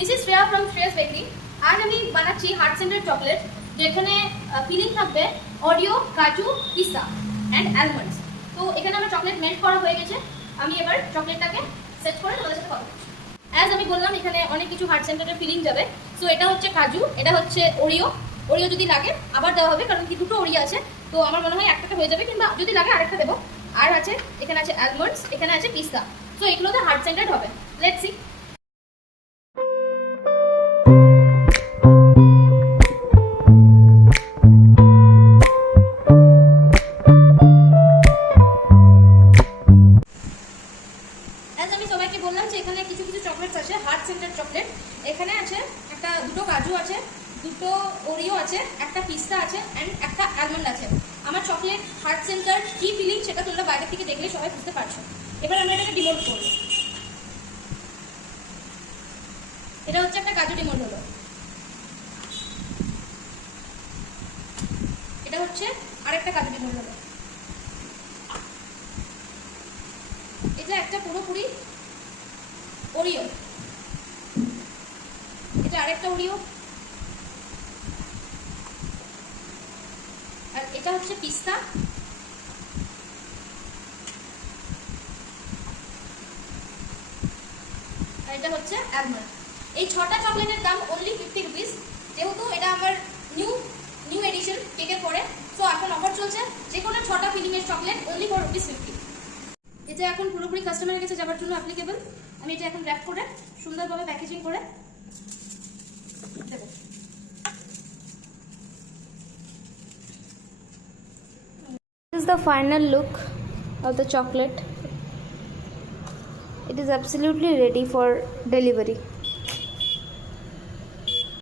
This is Shreya from Shreyas bakery. আজ আমি বানাচ্ছি হার্ট সেন্টার চকলেট, যেখানে ফিলিং থাকবে অরিও, কাজু, পিস্তা অ্যান্ড অ্যালমন্ডস। তো এখানে আমার চকলেট মেল্ট করা হয়ে গেছে। আমি এবার চকলেটটাকে সেট করে তোমাদের সাথে কথা বলছি। অ্যাজ আমি বললাম, এখানে অনেক কিছু হার্ট সেন্টারের ফিলিং যাবে। সো এটা হচ্ছে কাজু, এটা হচ্ছে ওরিও। ওরিও যদি লাগে আবার দেওয়া হবে, কারণ কি দুটো ওরিও আছে, তো আমার মনে হয় একটাতে হয়ে যাবে, কিংবা যদি লাগে আরেকটা দেবো। আর আছে এখানে আছে অ্যালমন্ডস, এখানে আছে পিস্তা। সো এগুলোতে হার্ট সেন্টার হবে। Let's see. আমি সবাইকে বললাম যে এখানে কিছু কিছু চকলেটস আছে হার্ট সেন্টার চকলেট। এখানে আছে দুটো কাজু আছে, দুটো ওরিও আছে, একটা পিস্তা আছে অ্যান্ড একটা অ্যালমন্ড আছে। আমার চকলেট হার্ট সেন্টার কি ফিলিং সেটা তোমরা বাইরে থেকে দেখলে সবাই বুঝতে পারছো। এবার আমরা এটাকে ডিমোল্ড করবো। এটা হচ্ছে একটা কাজু ডিমোল্ড হলো। এটা হচ্ছে আরেকটা কাজু ডিমোল্ড হলো। এটা একটা পুরোপুরি ওরিও, এটা আরেকটা ওরিও, আর এটা হচ্ছে পিস্তা, আর এটা হচ্ছে অ্যালমন্ড। এই 6টা চকলেটের দাম অনলি 50 রুপিস। যেহেতু এটা আমার নিউ এডিশন কেকের পরে, সো এখন অফার চলছে। যে কোনো 6টা ফিলিংয়ের চকলেট অনলি ফর ₹50। এটা এখন পুরোপুরি কাস্টমারের কাছে যাওয়ার জন্য অ্যাপ্লিকেবল। আমি এটা এখন র্যাপ করে সুন্দরভাবে প্যাকেজিং করে দেবো। This is the final look of the chocolate. It is absolutely ready for delivery.